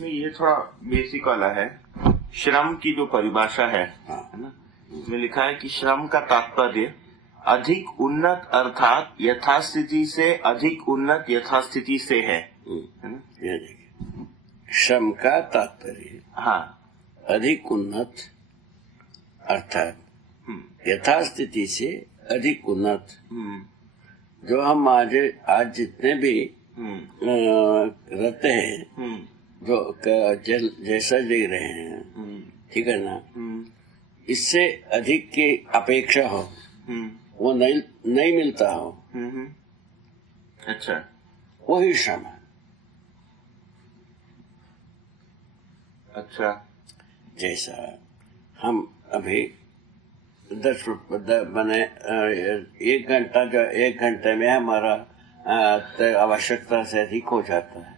इसमें ये थोड़ा बेसिक वाला है, श्रम की जो परिभाषा है ना, इसमें लिखा है कि श्रम का तात्पर्य अधिक उन्नत अर्थात यथास्थिति से अधिक उन्नत यथास्थिति से है ना। ये देखिए, श्रम का तात्पर्य हाँ, अधिक उन्नत अर्थात यथास्थिति से अधिक उन्नत। जो हम आज जितने भी रहते हैं, जो जैसा जी रहे हैं, ठीक है ना, इससे अधिक की अपेक्षा हो, वो नहीं मिलता हो, अच्छा, वही श्रम है। अच्छा, जैसा हम अभी 10 मैंने 1 घंटा, जो 1 घंटे में हमारा आवश्यकता से अधिक हो जाता है,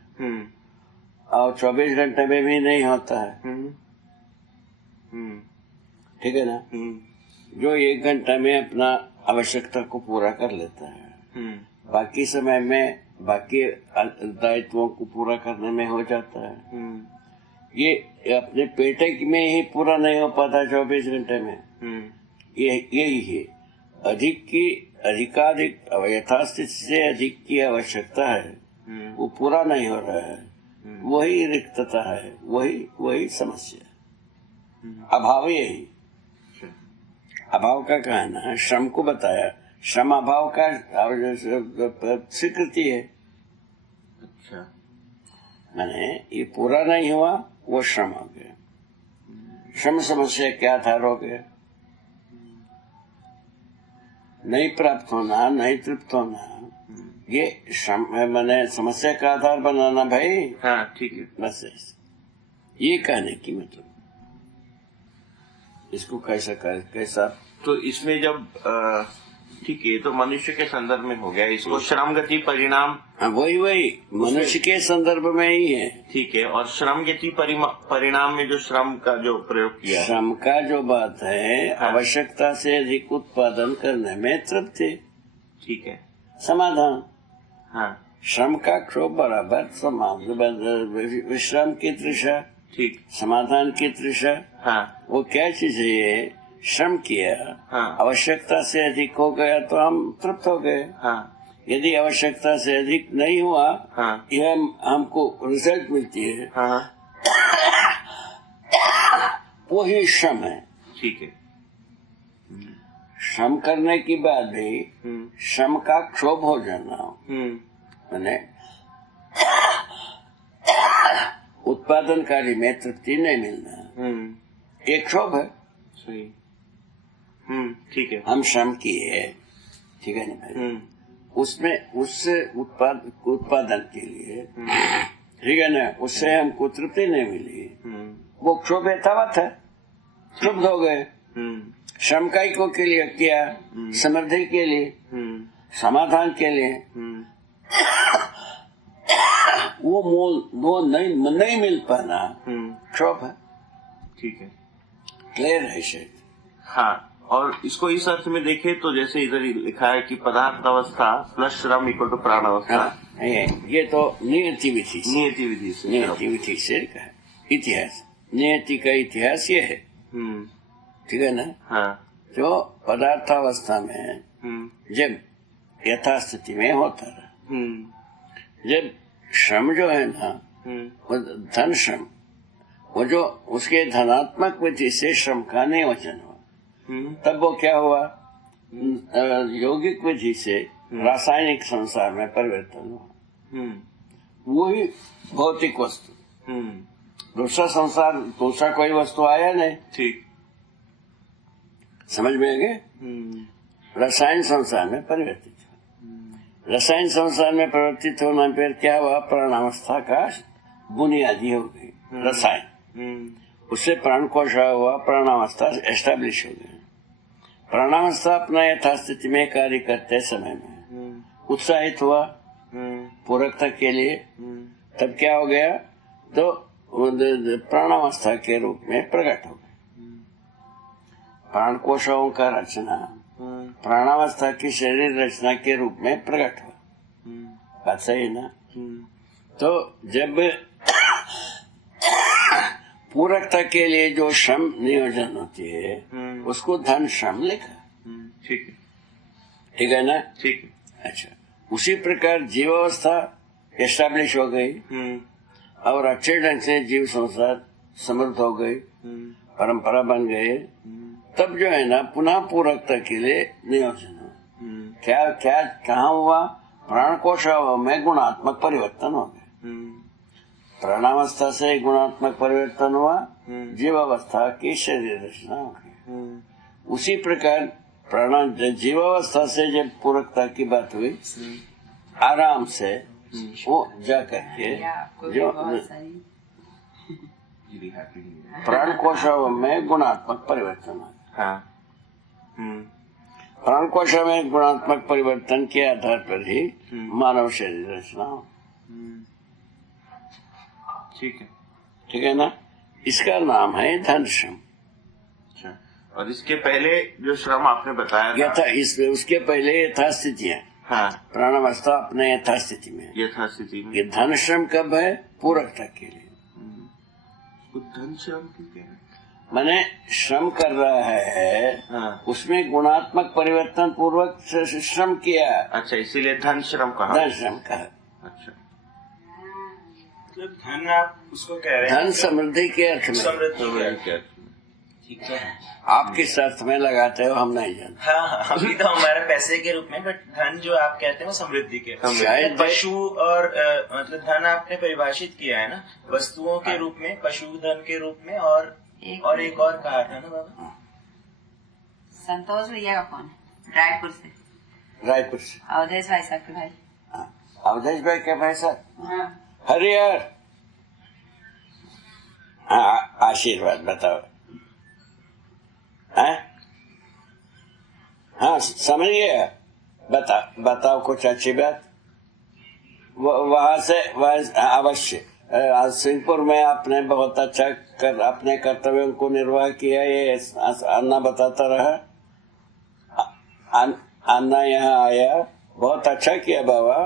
और 24 घंटे में भी नहीं होता है, ठीक है ना। जो 1 घंटा में अपना आवश्यकता को पूरा कर लेता है, बाकी समय में बाकी दायित्वों को पूरा करने में हो जाता है। ये अपने पेटे में ही पूरा नहीं हो पाता 24 घंटे में। यही है, अधिक की अधिकाधिक यथास्थिति से अधिक की आवश्यकता है, वो पूरा नहीं हो रहा है, वही रिक्तता है, वही समस्या, अभाव। यही अभाव का कहना है, श्रम को बताया, श्रम अभाव का स्वीकृति है। अच्छा, मैंने ये पूरा नहीं हुआ, वो श्रम हो गया। श्रम समस्या क्या था, हो गया, नहीं प्राप्त होना, नहीं तृप्त होना, ये श्रम मैंने समस्या का आधार बनाना भाई। हाँ, ठीक है, बस ये कहने की मतलब। इसको कैसा तो इसमें जब ठीक है, तो मनुष्य के संदर्भ में हो गया, इसको श्रम गति परिणाम, वही मनुष्य के संदर्भ में ही है, ठीक है। और श्रम गति परिणाम में जो श्रम का जो प्रयोग किया, श्रम का जो बात है, हाँ, आवश्यकता से अधिक उत्पादन करने में तृप्ति, ठीक है, समाधान। हाँ, श्रम का क्षोभ बराबर विश्राम की तृषा, ठीक, समाधान की तृषा। हाँ, वो क्या चीज है, ये श्रम किया, हाँ, आवश्यकता से अधिक हो गया तो हम तृप्त हो गए। हाँ, यदि आवश्यकता से अधिक नहीं हुआ, हाँ, यह हमको रिजल्ट मिलती है, हाँ, वही श्रम है। ठीक है, श्रम करने के बाद भी श्रम का क्षोभ हो जाना, मैंने उत्पादन कार्य में तृप्ति नहीं मिलना, एक क्षोभ है। सही, ठीक है, हम श्रम किए, ठीक है ना भाई, उसमें उससे उत्पादन के लिए, ठीक है ना, उससे हमको तृप्ति नहीं मिली, वो क्षोभ यथावत है, क्षुब्ध हो गए। श्रम का को के लिए किया, समृद्धि के लिए, समाधान के लिए, वो नहीं मिल पाना क्षोभ है। ठीक है, क्लियर है शेख? हाँ। और इसको इस अर्थ में देखें तो जैसे इधर ही लिखा है कि पदार्थ अवस्था प्लस श्रम इक्वल टू प्राण अवस्था। हाँ, ये तो नियति विधि से का इतिहास, नियति का इतिहास ये है, ठीक है ना। हाँ, जो पदार्थावस्था में जब यथास्थिति में होता रहा, जब श्रम जो है ना, वो धन श्रम, वो जो उसके धनात्मक विधि से श्रम का नियोजन हुआ, तब वो क्या हुआ, यौगिक विधि से रासायनिक संसार में परिवर्तन हुआ, वही भौतिक वस्तु, दूसरा संसार, दूसरा कोई वस्तु आया नहीं। ठीक, समझ में आ गए? रसायन संसार में परिवर्तित हुआ, रसायन संसार में परिवर्तित होना फिर क्या हुआ, प्राणावस्था का बुनियादी हो गई रसायन, उससे प्राण कोश हुआ, प्राणावस्था एस्टेब्लिश हो गई। प्राणावस्था अपना यथास्थिति में कार्य करते समय में उत्साहित हुआ पूरकता के लिए, तब क्या हो गया, तो प्राणावस्था के रूप में प्रकट हो गए। प्राण कोशों का रचना प्राणावस्था की शरीर रचना के रूप में प्रकट हुआ, बात सही है ना। तो जब पूरकता के लिए जो श्रम नियोजन होती है उसको धन श्रम लिखा। ठीक है, ठीक है ना? ठीक है। अच्छा, उसी प्रकार जीवावस्था एस्टेब्लिश हो गई और अच्छे ढंग से जीव संसार समृद्ध हो गई, परंपरा बन गए, तब जो है ना पुनः पूरकता के लिए नियोजन हो। क्या क्या कहाँ हुआ? प्राण कोश में गुणात्मक परिवर्तन हो गए। प्राणावस्था से गुणात्मक परिवर्तन हुआ, जीवावस्था की शरीर रचना हो गई। उसी प्रकार प्राण जीवावस्था से जब पूरकता की बात हुई, आराम से वो जा करके जो प्राण कोशों में गुणात्मक परिवर्तन हो। हाँ। प्राण कोशों में गुणात्मक परिवर्तन के आधार पर ही मानव शरीर रचना हो। ठीक है, ठीक है ना? इसका नाम है धन श्रम। अच्छा, और इसके पहले जो श्रम आपने बताया था, इसमें उसके पहले यथास्थितियाँ। हाँ, प्राणावस्था अपने यथास्थिति में, यथास्थिति में। ये धन श्रम कब है? पूरकता के लिए। धन श्रम क्यों कह रहे हैं? मैंने श्रम कर रहा है, हाँ। उसमें गुणात्मक परिवर्तन पूर्वक श्रम किया। अच्छा, इसीलिए धन श्रम कहा। धन श्रम कहा। अच्छा, मतलब धन आप उसको कह रहे हैं? धन समृद्धि के अर्थ में। समृद्धि के अर्थ। ठीक है। आप किस अर्थ में लगाते हो हम नहीं जानते। हाँ, अभी तो हमारे पैसे के रूप में, बट धन जो आप कहते हैं वो समृद्धि के। शायद पशु और मतलब धन आपने परिभाषित किया है ना, वस्तुओं के रूप में, पशु धन के रूप में, और एक और कहा था ना बाबा? संतोष भैया का फोन है रायपुर से। रायपुर से अवधेश भाई साहब के भाई। अवधेश भाई क्या भाई साहब? हाँ। हरिहर। हाँ, आशीर्वाद बताओ। हाँ, समझ गया। बताओ कुछ अच्छी बात। वहाँ से अवश्य। सिंहपुर में आपने बहुत अच्छा अपने कर्तव्यों को निर्वाह किया, ये अन्ना बताता रहा। अन्ना यहाँ आया, बहुत अच्छा किया बाबा।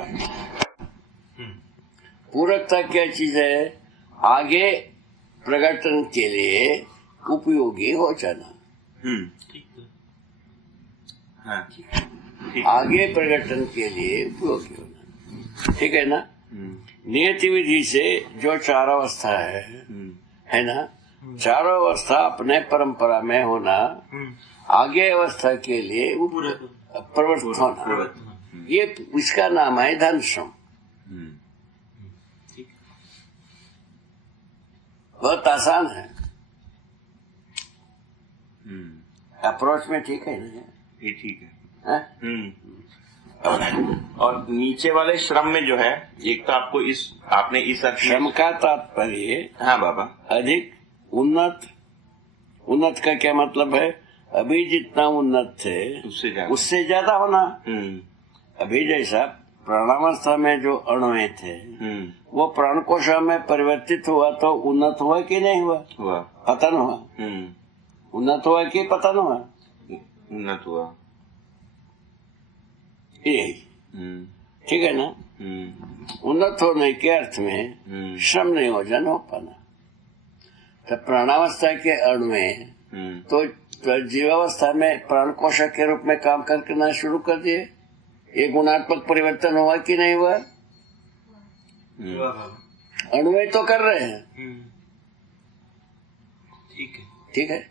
पूरकता क्या चीज है? आगे प्रकटन के लिए उपयोगी हो जाना। हाँ, आगे प्रकटन के लिए उपयोगी होना। ठीक है ना? नियति विधि से जो चार अवस्था है ना, चारों अवस्था अपने परंपरा में होना, आगे अवस्था के लिए प्रवृत्त होना, ये इसका नाम है धन श्रम। बहुत आसान है, अप्रोच में ठीक है ना? ये ठीक है। और नीचे वाले श्रम में जो है, एक तो आपको आपने इस श्रम का तात्पर्य, हाँ बाबा, अधिक उन्नत का क्या मतलब है? अभी जितना उन्नत थे उससे ज्यादा होना। अभी जैसा प्राणावस्था में जो अणुएं थे वो प्राण कोशों में परिवर्तित हुआ तो उन्नत हुआ कि नहीं हुआ? पतन हुआ। उन्नत हुआ कि पतन हुआ? उन्नत हुआ। यही ठीक है ना? उन्नत होने के अर्थ में श्रम नियोजन हो पाना। तो प्राणावस्था के अणुएं तो जीवावस्था में प्राण कोशक के रूप में काम करना शुरू कर दिए। ये गुणात्मक परिवर्तन हुआ कि नहीं हुआ? अणुएं तो कर रहे हैं। ठीक है।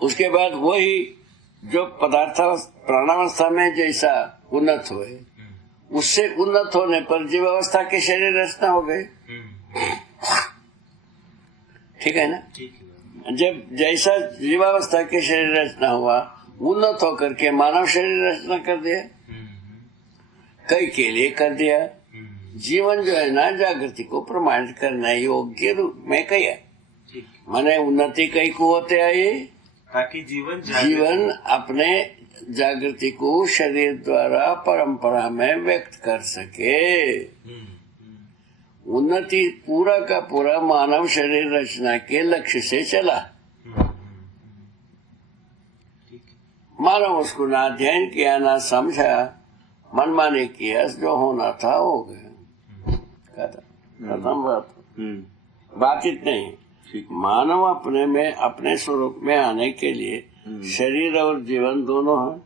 उसके बाद वही जो पदार्थ प्राणावस्था में जैसा उन्नत हुए, उससे उन्नत होने पर जीवावस्था के शरीर रचना हो गए। ठीक है ना? जब जैसा जीवावस्था के शरीर रचना हुआ, उन्नत होकर के मानव शरीर रचना कर दिया। कई के लिए कर दिया। जीवन जो है ना, जागृति को प्रमाणित करने योग्य रूप में किया। माने उन्नति कई को होते आई ताकि जीवन अपने जागृति को शरीर द्वारा परंपरा में व्यक्त कर सके। उन्नति पूरा का पूरा मानव शरीर रचना के लक्ष्य से चला। मानव उसको ना अध्ययन किया, ना समझा, मनमानी किया, जो होना था हो गया। खत्म बात। बात इतनी। ठीक है। मानव अपने में अपने स्वरूप में आने के लिए शरीर और जीवन दोनों है।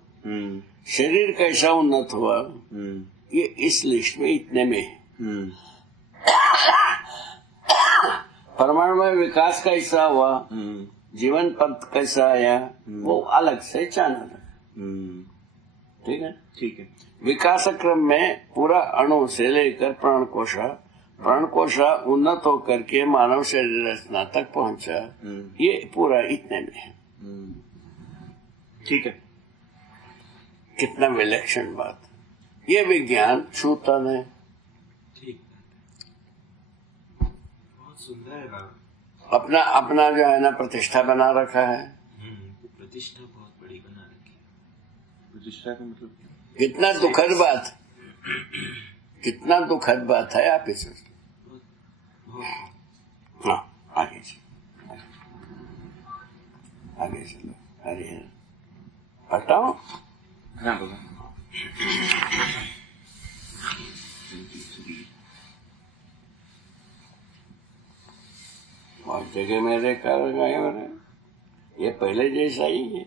शरीर कैसा उन्नत हुआ ये इस लिस्ट में इतने में है। परमाणु में विकास कैसा हुआ, जीवन पथ कैसा आया, वो अलग से चैनल है। ठीक है। ठीक है। विकास क्रम में पूरा अणु से लेकर प्राणकोशा उन्नत होकर के मानव शरीर रचना तक पहुंचा, ये पूरा इतने में है। ठीक है। कितना विलक्षण बात, ये विज्ञान छूता नहीं। ठीक, बहुत सुंदर है बाबा। अपना अपना जो है ना प्रतिष्ठा बना रखा है। प्रतिष्ठा बहुत बड़ी बना रखी है। प्रतिष्ठा का मतलब कितना दुखद बात, कितना दुखद बात है। आप इसे हाँ आगे चलो, आगे चलो। अरे हटाओ। हाँ बाबा। बहुत जगह मेरे कारण गए हो रहे, ये पहले जैसा ही है।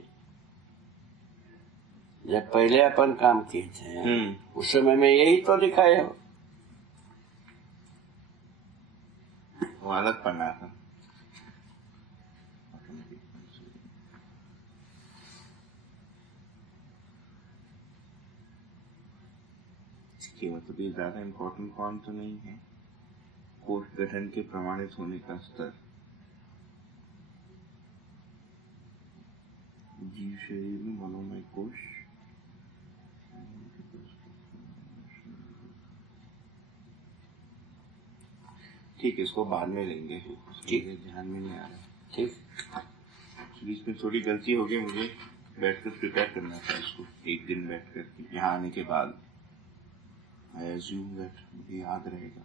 जब पहले अपन काम किए थे उस समय में यही तो दिखाया हो। वो अलग पढ़ना था। इसकी मतलब ये ज्यादा इम्पोर्टेंट फॉर्म तो नहीं है। कोष गठन के प्रमाणित होने का स्तर, जीव शरीर में मनोमय कोष, ठीक है, इसको बाद में लेंगे। ठीक है, ध्यान में नहीं आ रहा। ठीक, इसमें थोड़ी गलती हो गई, मुझे बैठकर प्रिपेयर करना था इसको एक दिन बैठकर यहाँ आने के बाद। आई अज्यूम दैट मुझे याद रहेगा।